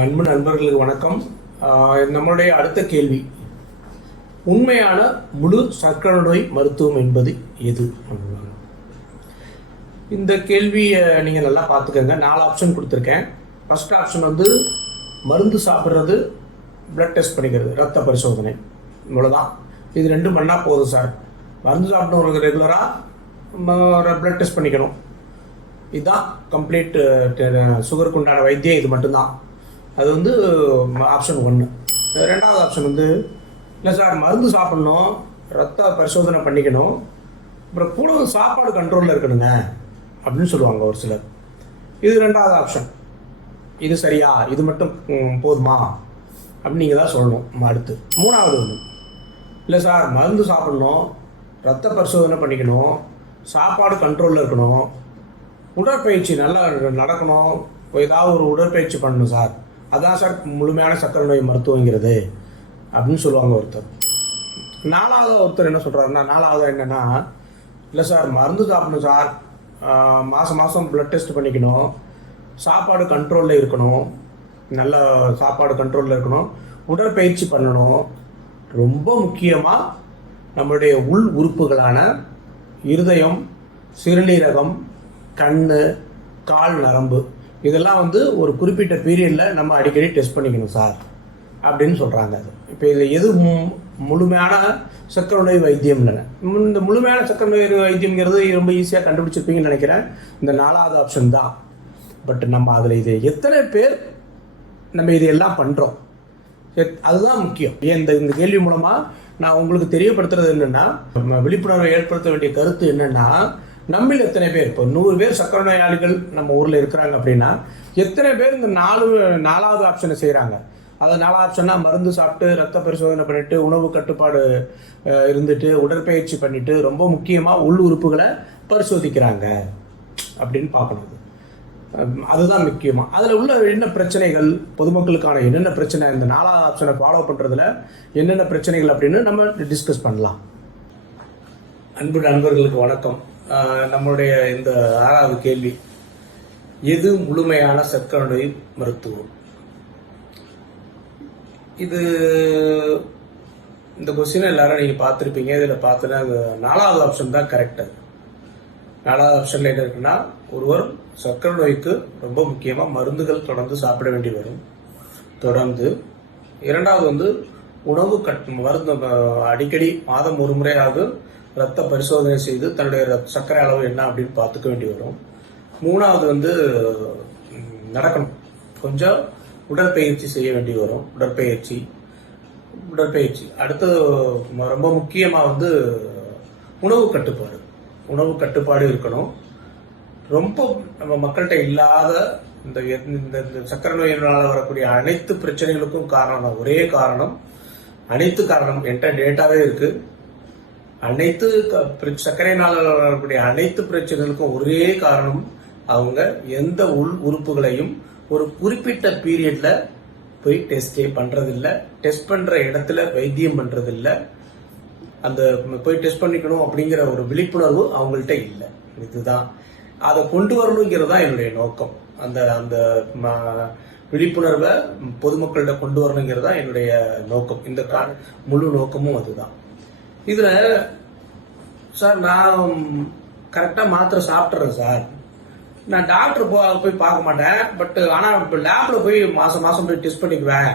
அன்பு நண்பர்களுக்கு வணக்கம். நம்மளுடைய அடுத்த கேள்வி, உண்மையான முழு சர்க்கரை நோய் மருத்துவம் என்பது எது? இந்த கேள்வியை நீங்கள் நல்லா பார்த்துக்கோங்க. 4 ஆப்ஷன் கொடுத்துருக்கேன். ஃபர்ஸ்ட் ஆப்ஷன் வந்து மருந்து சாப்பிட்றது, பிளட் டெஸ்ட் பண்ணிக்கிறது, ரத்த பரிசோதனை, இவ்வளோதான். இது 2 பண்ணால் போதும் சார். மருந்து சாப்பிட்டவங்களுக்கு ரெகுலராக பிளட் டெஸ்ட் பண்ணிக்கணும். இதுதான் கம்ப்ளீட் சுகருக்கு உண்டான வைத்தியம். இது மட்டும்தான். அது வந்து ஆப்ஷன் 1. 2வது ஆப்ஷன் வந்து, இல்லை சார் மருந்து சாப்பிட்ணும், ரத்த பரிசோதனை பண்ணிக்கணும், அப்புறம் கூட சாப்பாடு கண்ட்ரோலில் இருக்கணுங்க அப்படின்னு சொல்லுவாங்க ஒரு சிலர். இது 2வது ஆப்ஷன். இது சரியா? இது மட்டும் போதுமா அப்படின்னு நீங்கள் தான் சொல்லணும். அடுத்து 3வது ஒன்று, இல்லை சார் மருந்து சாப்பிட்ணும், ரத்த பரிசோதனை பண்ணிக்கணும், சாப்பாடு கண்ட்ரோலில் இருக்கணும், உடற்பயிற்சி நல்லா நடக்கணும், ஏதாவது ஒரு உடற்பயிற்சி பண்ணணும் சார், அதான் சார் முழுமையான சர்க்கரை நோய் மருத்துவங்கிறது அப்படின்னு சொல்லுவாங்க ஒருத்தர். 4வது ஒருத்தர் என்ன சொல்கிறாருன்னா, 4வது என்னென்னா, இல்லை சார் மருந்து சாப்பிடணும் சார், மாதம் பிளட் டெஸ்ட் பண்ணிக்கணும், சாப்பாடு கண்ட்ரோலில் இருக்கணும், நல்ல சாப்பாடு கண்ட்ரோலில் இருக்கணும், உடற்பயிற்சி பண்ணணும், ரொம்ப முக்கியமாக நம்மளுடைய உள் உறுப்புகளான இருதயம், சிறுநீரகம், கண், கால் நரம்பு, இதெல்லாம் வந்து ஒரு குறிப்பிட்ட பீரியடில் நம்ம அடிக்கடி டெஸ்ட் பண்ணிக்கணும் சார் அப்படின்னு சொல்கிறாங்க. அது இப்போ இதில் எது முழுமையான சர்க்கரை நோய் வைத்தியம் இல்லைங்க. இந்த முழுமையான சர்க்கரை நோய் வைத்தியம்ங்கிறது ரொம்ப ஈஸியாக கண்டுபிடிச்சிருப்பீங்கன்னு நினைக்கிறேன். இந்த 4வது ஆப்ஷன் தான். பட் நம்ம அதில் இது எத்தனை பேர் நம்ம இதையெல்லாம் பண்ணுறோம், அதுதான் முக்கியம். ஏன் இந்த கேள்வி மூலமாக நான் உங்களுக்கு தெரியப்படுத்துறது என்னென்னா, விழிப்புணர்வை ஏற்படுத்த வேண்டிய கருத்து என்னென்னா, நம்மில் எத்தனை பேர், இப்போ 100 பேர் சர்க்கரை நோயாளிகள் நம்ம ஊரில் இருக்கிறாங்க அப்படின்னா, எத்தனை பேர் இந்த 4வது ஆப்ஷனை செய்கிறாங்க? அதை 4வது ஆப்ஷன்னா மருந்து சாப்பிட்டு, ரத்த பரிசோதனை பண்ணிவிட்டு, உணவு கட்டுப்பாடு இருந்துட்டு, உடற்பயிற்சி பண்ணிவிட்டு, ரொம்ப முக்கியமாக உள் உறுப்புகளை பரிசோதிக்கிறாங்க அப்படின்னு பார்க்கணும். அதுதான் முக்கியமாக. அதில் உள்ள என்ன பிரச்சனைகள், பொதுமக்களுக்கான என்னென்ன பிரச்சனை, இந்த 4வது ஆப்ஷனை ஃபாலோ பண்ணுறதுல என்னென்ன பிரச்சனைகள் அப்படின்னு நம்ம டிஸ்கஸ் பண்ணலாம். அன்பு நண்பர்களுக்கு வணக்கம். நம்மளுடைய இந்த 6வது கேள்வி, எது முழுமையான சர்க்கரை நோய் மருத்துவம்? இந்த கொஸ்டினை எல்லாரும் நீங்கள் பார்த்துருப்பீங்க. இதில் பார்த்தோன்னா 4வது ஆப்ஷன் தான் கரெக்ட். 4வது ஆப்ஷன்ல என்ன இருக்குன்னா, ஒருவர் சர்க்கரை நோய்க்கு ரொம்ப முக்கியமாக மருந்துகள் தொடர்ந்து சாப்பிட வேண்டி வரும். தொடர்ந்து 2வது வந்து உணவு மருந்து அடிக்கடி மாதம் ஒரு முறையாவது ரத்த பரிசோதனை செய்து தன்னுடைய சர்க்கரை அளவு என்ன அப்படின்னு பார்த்துக்க வேண்டி வரும். 3வது வந்து நடக்கணும், கொஞ்சம் உடற்பயிற்சி செய்ய வேண்டி வரும். உடற்பயிற்சி அடுத்தது ரொம்ப முக்கியமாக வந்து உணவு கட்டுப்பாடு இருக்கணும். ரொம்ப நம்ம மக்கள்கிட்ட இல்லாத இந்த சர்க்கரை நோயினால் வரக்கூடிய அனைத்து பிரச்சனைகளுக்கும் காரணம், ஒரே காரணம், அனைத்து காரணம் என்கிட்ட டேட்டாவே இருக்கு. அனைத்து சர்க்கரையினால் வரக்கூடிய அனைத்து பிரச்சனைகளுக்கும் ஒரே காரணம், அவங்க எந்த உள் உறுப்புகளையும் ஒரு குறிப்பிட்ட பீரியட்ல போய் டெஸ்டே பண்றதில்லை, டெஸ்ட் பண்ற இடத்துல வைத்தியம் பண்றதில்லை, அந்த போய் டெஸ்ட் பண்ணிக்கணும் அப்படிங்கிற ஒரு விழிப்புணர்வு அவங்கள்ட்ட இல்லை. இதுதான் அதை கொண்டு வரணுங்கிறது தான் என்னுடைய நோக்கம். அந்த விழிப்புணர்வை பொதுமக்கள்கிட்ட கொண்டு வரணுங்கிறது தான் என்னுடைய நோக்கம். இந்த முழு நோக்கமும் அதுதான். இதுல சார் நான் கரெக்டா மாத்திரை சாப்பிட்றேன் சார், நான் டாக்டர் போய் பார்க்க மாட்டேன், பட் ஆனா லேப்ல போய் மாசம் போய் டெஸ்ட் பண்ணிக்குவேன்.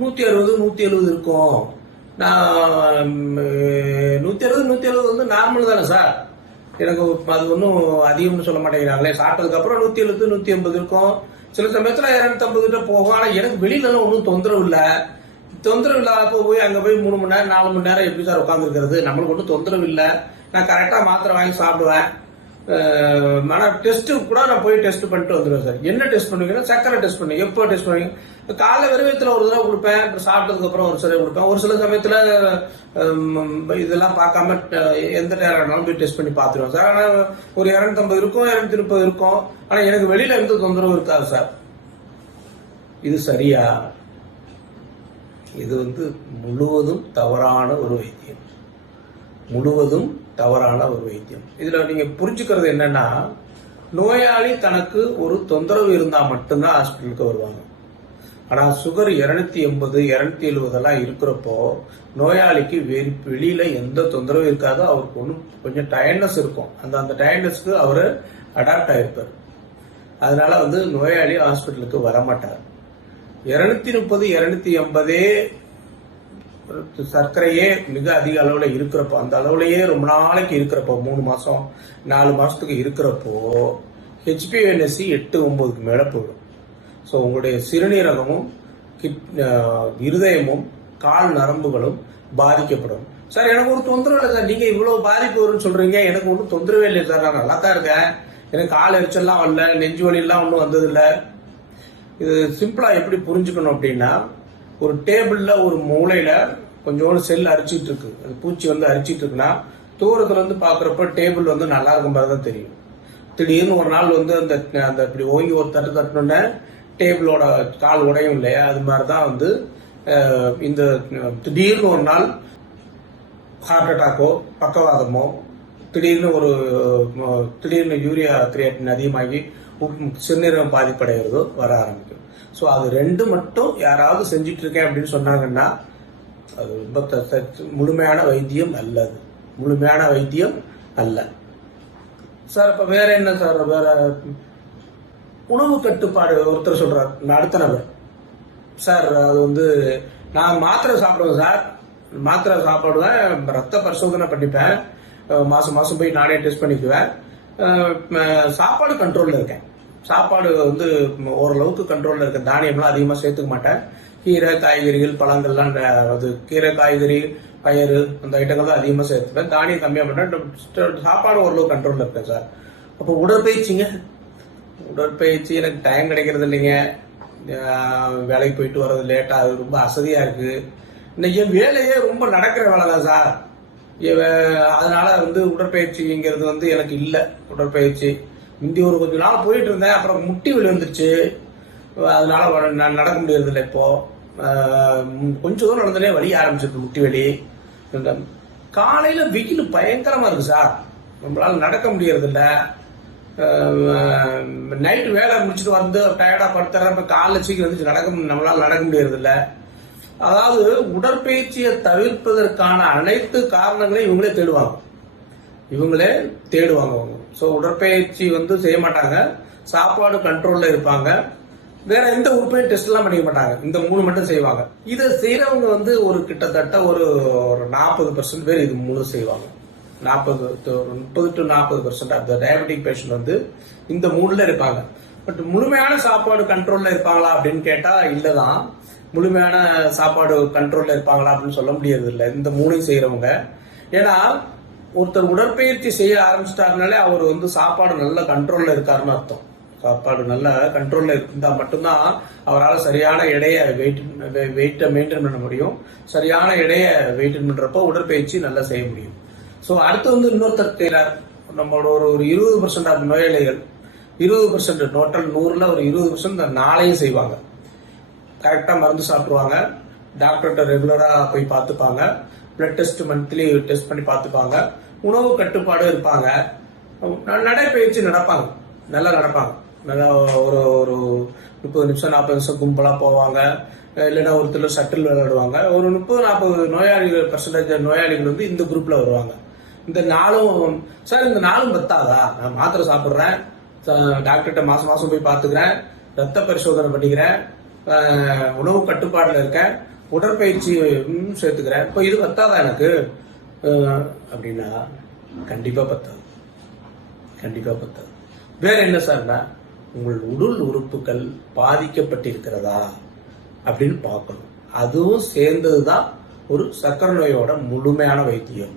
160 170 இருக்கும். நான் 160 வந்து நார்மல் தானே சார், எனக்கு அது ஒன்றும் அதிகம்னு சொல்ல மாட்டேங்கிறாங்களே. சாப்பிட்டதுக்கு அப்புறம் 170 180 இருக்கும். சில சமயத்துல 250 போகும். ஆனா எனக்கு வெளியில ஒன்றும் தொந்தரவு இல்லை. தொந்தரவு இல்லாதப்போ போய் அங்கே போய் 3 மணி நேரம் 4 மணி நேரம் எப்படி சார் உட்காந்துருக்கிறது? நம்மளுக்கு ஒன்றும் தொந்தரவு இல்லை, நான் கரெக்டாக மாத்திரை வாங்கி சாப்பிடுவேன். ஆனால் டெஸ்ட்டு கூட நான் போய் டெஸ்ட் பண்ணிட்டு வந்துடுவேன் சார். என்ன டெஸ்ட் பண்ணுவீங்கன்னா, சர்க்கரை டெஸ்ட் பண்ணுவேன். எப்போ டெஸ்ட் பண்ணுவீங்க? காலைல வெறுவயத்தில் ஒரு தடவை கொடுப்பேன், அப்புறம் சாப்பிட்டதுக்கு அப்புறம் ஒரு சில கொடுப்பேன். ஒரு சில சமயத்தில் இதெல்லாம் பார்க்காம எந்த நேரம் போய் டெஸ்ட் பண்ணி பார்த்துருவேன் சார். ஆனால் ஒரு 250 இருக்கும், 230 இருக்கும். ஆனால் எனக்கு வெளியில எந்த தொந்தரவு இருக்காது சார். இது சரியா? இது வந்து முழுவதும் தவறான ஒரு வைத்தியம். இதுல நீங்க புரிஞ்சுக்கிறது என்னன்னா, நோயாளி தனக்கு ஒரு தொந்தரவு இருந்தா மட்டும்தான் ஹாஸ்பிட்டலுக்கு வருவாங்க. ஆனால் சுகர் 280 270 இருக்கிறப்போ நோயாளிக்கு வெளியில எந்த தொந்தரவும் இருக்காது. அவருக்கு ஒன்றும் கொஞ்சம் டயர்ட்னஸ் இருக்கும். அந்த டயர்ட்னஸ்க்கு அவர் அடாப்ட் ஆகிருப்பார். அதனால நோயாளி ஹாஸ்பிட்டலுக்கு வரமாட்டார். 230 280 சர்க்கரையே மிக அதிக அளவில் இருக்கிறப்போ, அந்த அளவுலயே ரொம்ப நாளைக்கு இருக்கிறப்போ, 3 மாசம் 4 மாசத்துக்கு இருக்கிறப்போ HbA1c 8-9க்கு மேல போயிடும். ஸோ உங்களுடைய சிறுநீரகமும் இருதயமும் கால் நரம்புகளும் பாதிக்கப்படும். சார் எனக்கு ஒரு தொந்தரவு இல்லை சார், நீங்க இவ்வளவு பாதிப்பு வரும்னு சொல்றீங்க, எனக்கு ஒன்றும் தொந்தரவே இல்லை சார், நான் நல்லா தான் இருக்கேன், எனக்கு கால் எரிச்சல்லாம் வரல, நெஞ்சு வலியெல்லாம் ஒன்றும் வந்ததில்லை. இது சிம்பிளா எப்படி புரிஞ்சுக்கணும் அப்படின்னா, ஒரு டேபிள்ல ஒரு மூலையில கொஞ்சோண்டு செல் அரிச்சிட்டு இருக்கு, அது பூச்சி அரிச்சிட்டு இருக்குன்னா தூரத்துல பாக்குறப்ப டேபிள் நல்லா இருக்கும் மாதிரி தான் தெரியும். திடீர்னு ஒரு நாள் அந்த இப்படி ஓங்கி ஒரு தட்டு தட்டணுன்னு டேபிளோட கால் உடையும் இல்லையா, அது மாதிரிதான் இந்த திடீர்னு ஒரு நாள் ஹார்ட் அட்டாக்கோ பக்கவாதமோ திடீர்னு யூரியா கிரியேட்டின் அதிகமாகி சிறுநீரகம் பாதிப்படைகிறதோ வர ஆரம்பிக்கும். ஸோ அது ரெண்டு மட்டும் யாராவது செஞ்சுட்டு இருக்கேன் அப்படின்னு சொன்னாங்கன்னா அது ரொம்ப முழுமையான வைத்தியம் அல்லது முழுமையான வைத்தியம் அல்ல. சார் இப்ப வேற என்ன சார், வேற உணவு கட்டுப்பாடு ஒருத்தர் சொல்றார், அடுத்த நபர் சார் அது நான் மாத்திரை சாப்பிடுவேன் சார், மாத்திரை சாப்பிடுவேன், ரத்த பரிசோதனை பண்ணிப்பேன், மாசம் மாசம் போய் நானே டெஸ்ட் பண்ணிக்குவேன், சாப்பாடு கண்ட்ரோல்ல இருக்கேன், சாப்பாடு ஓரளவுக்கு கண்ட்ரோல்ல இருக்கேன், தானியம்லாம் அதிகமா சேர்த்துக்க மாட்டேன், கீரை காய்கறிகள் பழங்கள்லாம் கீரை காய்கறி பயறு அந்த ஐட்டங்கள் தான் அதிகமா சேர்த்துப்பேன், தானியம் கம்மியா பண்ணேன், சாப்பாடு ஓரளவு கண்ட்ரோல்ல இருக்கேன் சார். அப்போ உடற்பயிற்சி எனக்கு டைம் கிடைக்கிறது இல்லைங்க, வேலைக்கு போயிட்டு வர்றது லேட்டா, அது ரொம்ப அசதியா இருக்கு, இன்னைக்கு வேலையே ரொம்ப நடக்கிற வேலை தான் சார், அதனால உடற்பயிற்சிங்கிறது எனக்கு இல்லை. உடற்பயிற்சி முந்தி ஒரு கொஞ்ச நாள் போயிட்டு இருந்தேன், அப்புறம் முட்டி வலி வந்துருச்சு, அதனால நான் நடக்க முடியறது இல்லை. இப்போ கொஞ்சம் தூரம் நடந்தனே வலி ஆரம்பிச்சிருக்கு முட்டி வலி. காலையில வெயில் பயங்கரமா இருக்கு சார், நம்மளால நடக்க முடியறது இல்ல, நைட்டு வேலை முடிச்சுட்டு டயர்டா படுத்துறப்ப காலைல சீக்கிரம் நம்மளால நடக்க முடியறது இல்ல. அதாவது உடற்பயிற்சியை தவிர்ப்பதற்கான அனைத்து காரணங்களையும் இவங்களே தேடுவாங்க. ஸோ உடற்பயிற்சி செய்ய மாட்டாங்க, சாப்பாடு கண்ட்ரோல்ல இருப்பாங்க, வேற எந்த உறுப்பையும் டெஸ்ட் எல்லாம் பண்ணிக்க மாட்டாங்க, இந்த 3 மட்டும் செய்வாங்க. இதை செய்யறவங்க ஒரு கிட்டத்தட்ட ஒரு 40% பேர் இது 3 செய்வாங்க. 30 to 40% of the diabetic patient இந்த 3ல இருப்பாங்க. பட் முழுமையான சாப்பாடு கண்ட்ரோல்ல இருப்பாங்களா அப்படின்னு கேட்டா இல்லதான். முழுமையான சாப்பாடு கண்ட்ரோல்ல இருப்பாங்களா அப்படின்னு சொல்ல முடியாது இல்லை இந்த 3 செய்யறவங்க. ஏன்னா ஒருத்தர் உடற்பயிற்சி செய்ய ஆரம்பிச்சிட்டாருனாலே அவர் சாப்பாடு நல்ல கண்ட்ரோல்ல இருக்காருன்னு அர்த்தம். சாப்பாடு நல்ல கண்ட்ரோல்ல இருந்தா மட்டும்தான் அவரால் சரியான எடையை வெயிட்டை மெயின்டைன் பண்ண முடியும். சரியான எடையை மெயின்டைன் பண்றப்போ உடற்பயிற்சி நல்லா செய்ய முடியும். ஸோ அடுத்து இன்னொருத்தர் செய்யறார், நம்மளோட ஒரு 20% ஆஃப் நோயாளிகள் 20% டோட்டல் 100ல ஒரு 20% நாளையும் செய்வாங்க. கரெக்டா மருந்து சாப்பிடுவாங்க, டாக்டர்கிட்ட ரெகுலரா போய் பார்த்துப்பாங்க, பிளட் டெஸ்ட் மந்த்லி டெஸ்ட் பண்ணி பார்த்துப்பாங்க, உணவு கட்டுப்பாடு இருப்பாங்க, நடைப்பயிற்சி நடப்பாங்க, நல்லா நடப்பாங்க, நல்லா ஒரு 30 நிமிஷம் 40 நிமிஷம் கும்பலா போவாங்க, இல்லைன்னா ஒருத்தர் ஷட்டில் விளையாடுவாங்க. ஒரு 30-40% நோயாளிகள் இந்த குரூப்ல வருவாங்க. இந்த நாளும் சார் இந்த நாளும் பத்தாதா, நான் மாத்திரை சாப்பிட்றேன், டாக்டர்கிட்ட மாசம் மாசம் போய் பார்த்துக்கிறேன், ரத்த பரிசோதனை பண்ணிக்கிறேன், உணவு கட்டுப்பாடுல இருக்கேன், உடற்பயிற்சி சேர்த்துக்கிறேன், இப்போ இது பத்தாதா எனக்கு அப்படின்னா கண்டிப்பா பத்தாது, கண்டிப்பா பத்தாது. வேற என்ன சார்னா உங்கள் உடல் உறுப்புகள் பாதிக்கப்பட்டிருக்கிறதா அப்படின்னு பார்க்கணும். அதுவும் சேர்ந்ததுதான் ஒரு சர்க்கரை நோயோட முழுமையான வைத்தியம்.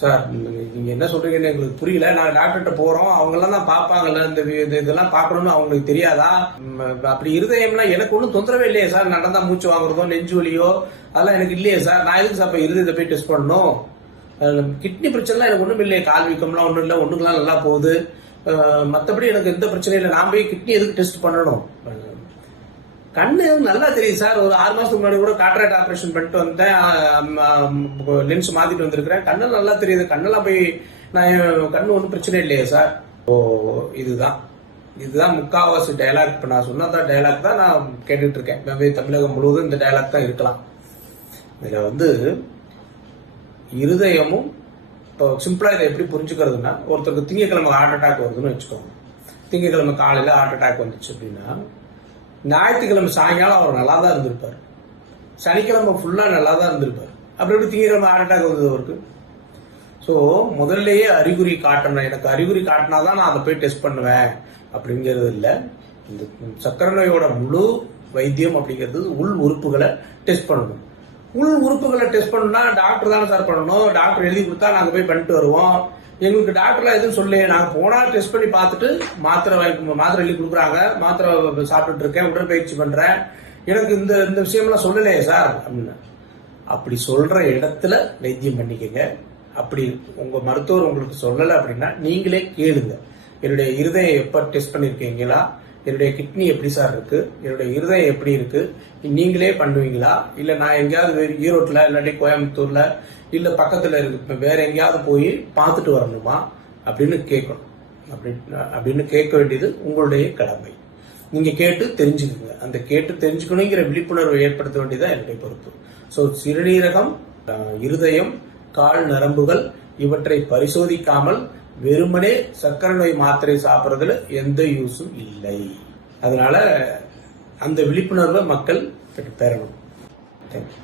சார் நீங்க என்ன சொல்றீங்கன்னு எங்களுக்கு புரியல, நாங்க டாக்டர்கிட்ட போறோம், அவங்க எல்லாம் தான் பாப்பாங்கல்ல, இந்த இதெல்லாம் பாக்கணும்னு அவங்களுக்கு தெரியாதா? அப்படி இருதயம்னா எனக்கு ஒன்றும் தொந்தரவே இல்லையே சார், நடந்தா மூச்சு வாங்குறதோ நெஞ்சு வலியோ அதெல்லாம் எனக்கு இல்லையே சார், நான் எதுக்கு சார் இருதயத்தை போய் டெஸ்ட் பண்ணணும்? கிட்னி பிரச்சனைலாம் எனக்கு ஒண்ணும் இல்லையே, கால் வீக்கம்லாம் ஒண்ணும் இல்லை, ஒண்ணுக்கெல்லாம் நல்லா போகுது, மற்றபடி எனக்கு எந்த பிரச்சனையும் இல்லை, நான் போய் கிட்னி எதுக்கு டெஸ்ட் பண்ணணும்? கண்ணு நல்லா தெரியுது சார், ஒரு 6 மாசத்துக்கு முன்னாடி கூட காட்ராக்ட் ஆபரேஷன் பண்ணிட்டு வந்தேன், லென்ஸ் மாத்திட்டு வந்திருக்கிறேன், கண்ணு நல்லா தெரியுது, கண்ணெல்லாம் போய் நான் கண்ணு ஒன்றும் பிரச்சனை இல்லையே சார். ஓ இதுதான் இதுதான் முக்காவாசி டயலாக். இப்போ நான் சொன்ன டயலாக் தான் நான் கேட்டுட்டு இருக்கேன். தமிழகம் முழுவதும் இந்த டயலாக் தான் இருக்கலாம். இதில் இருதயமும் இப்போ சிம்பிளா இதை எப்படி புரிஞ்சுக்கிறதுனா, ஒருத்தருக்கு திங்கக்கிழமை ஹார்ட் அட்டாக் வருதுன்னு வச்சுக்கோங்க. திங்கக்கிழமை காலையில ஹார்ட் அட்டாக் வந்துச்சு அப்படின்னா, ஞாயிற்றுக்கிழமை சாயங்காலம் அவர் நல்லா தான் இருந்திருப்பார், சனிக்கிழமை ஃபுல்லா நல்லா தான் இருந்திருப்பார். அப்படி எப்படி திங்கக்கிழமை ஹார்ட் அட்டாக் வந்தது அவருக்கு? ஸோ முதல்லயே அறிகுறி காட்டணும். எனக்கு அறிகுறி காட்டினாதான் நான் அதை போய் டெஸ்ட் பண்ணுவேன் அப்படிங்கிறது இல்லை. இந்த சர்க்கரை நோயோட முழு வைத்தியம் அப்படிங்கிறது உள் உறுப்புகளை டெஸ்ட் பண்ணணும். உள் உறுப்புகளை டெஸ்ட் பண்ணணும்னா டாக்டர் தானே சார் பண்ணணும். டாக்டர் எழுதி கொடுத்தா நாங்கள் போய் பண்ணிட்டு வருவோம். எங்களுக்கு டாக்டர்லாம் எதுவும் சொல்லலையே. நாங்கள் போனால் டெஸ்ட் பண்ணி பார்த்துட்டு மாத்திரை எழுதி கொடுக்குறாங்க, மாத்திரை சாப்பிட்டுட்டு இருக்கேன், உடற்பயிற்சி பண்றேன், எனக்கு இந்த விஷயம்லாம் சொல்லலையே சார் அப்படின்னு. அப்படி சொல்ற இடத்துல வைத்தியம் பண்ணிக்கங்க. அப்படி உங்க மருத்துவர் உங்களுக்கு சொல்லலை அப்படின்னா நீங்களே கேளுங்க. என்னுடைய இருதயம் எப்ப டெஸ்ட் பண்ணிருக்கீங்களா, என்னுடைய கிட்னி எப்படி சார் இருக்கு, என்னுடைய இருதயம் எப்படி இருக்கு, நீங்களே பண்ணுவீங்களா, இல்ல நான் எங்கேயாவது ஈரோட்ல இல்லாட்டி கோயம்புத்தூர்ல இல்ல பக்கத்துல இருக்கு வேற எங்கேயாவது போய் பார்த்துட்டு வரணுமா அப்படின்னு கேட்கணும். அப்படின்னு கேட்க வேண்டியது உங்களுடைய கடமை. நீங்க கேட்டு தெரிஞ்சுக்கோங்க. அந்த கேட்டு தெரிஞ்சுக்கணுங்கிற விழிப்புணர்வை ஏற்படுத்த வேண்டியதான் என்னுடைய பொறுப்பு. ஸோ சிறுநீரகம், இருதயம், கால் நரம்புகள் இவற்றை பரிசோதிக்காமல் வெறுமனே சர்க்கரை நோய் மாத்திரை சாப்பிட்றதுல எந்த யூஸும் இல்லை. அதனால அந்த விழிப்புணர்வை மக்கள் பெறணும். தேங்க்யூ.